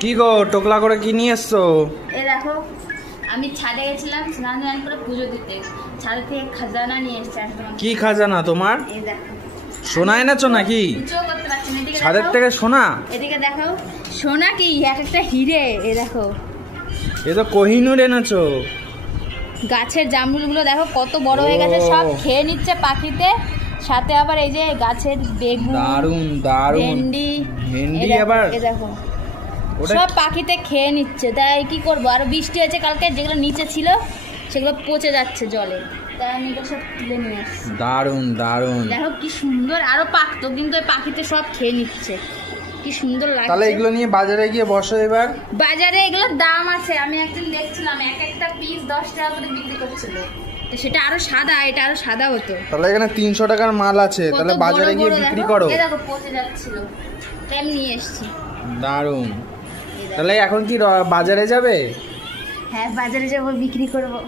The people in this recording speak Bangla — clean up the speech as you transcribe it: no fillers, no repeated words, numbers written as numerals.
কি গো টোকলা করে কি নিয়ে এসছো? এই দেখো আমি ছাদে গেছিলাম স্নান করে পুজো দিতে, ছাদ থেকে খাজানা নিয়ে এসেছি। কি খাজানা তোমার? এই দেখো সোনা এনেছো নাকি? চোখ করতে পারছি না, এদিকে ছাদের দেখাও। থেকে সোনা? এদিকে দেখো সোনা কি এক একটা হিরে। এই দেখো এ তো কোহিনূর এনেছো। গাছের জামরুলগুলো দেখো কত বড় হয়ে গেছে, সব খেয়ে নিচ্ছে পাখিতে। সাথে আবার এই যে গাছের বেগুন, দারুন দারুন। ভেন্ডি, ভেন্ডি আবার এই দেখো ওটা সব পাখিতে খেয়ে নিচ্ছে। তাই কি করবো, আর বৃষ্টি হয়েছে কালকে, যেগুলো নিচে ছিল সেগুলো পচে যাচ্ছে জলে, তাই আমি এগুলো সব তুলে নিয়ে আসছি। দারুন দারুন। দেখো কি সুন্দর, আরো পাকতো কিন্তু এই পাখিতে সব খেয়ে নিচ্ছে, কি সুন্দর লাগছে। তাহলে এগুলো নিয়ে বাজারে গিয়ে বসো এবার। বাজারে এগুলোর দাম আছে, আমি একদিন দেখছিলাম এক একটা পিস 10 টাকা করে বিক্রি করছিল। তো সেটা আরো সাদা, এটা আরো সাদা হতো। তাহলে এখানে 300 টাকার মাল আছে, তাহলে বাজারে গিয়ে বিক্রি করো। এই দেখো পচে যাচ্ছিল, তাই আমি নিয়ে এসেছি। দারুন। তাহলে এখন কি বাজারে যাবে? হ্যাঁ বাজারে যাবো, বিক্রি করবো।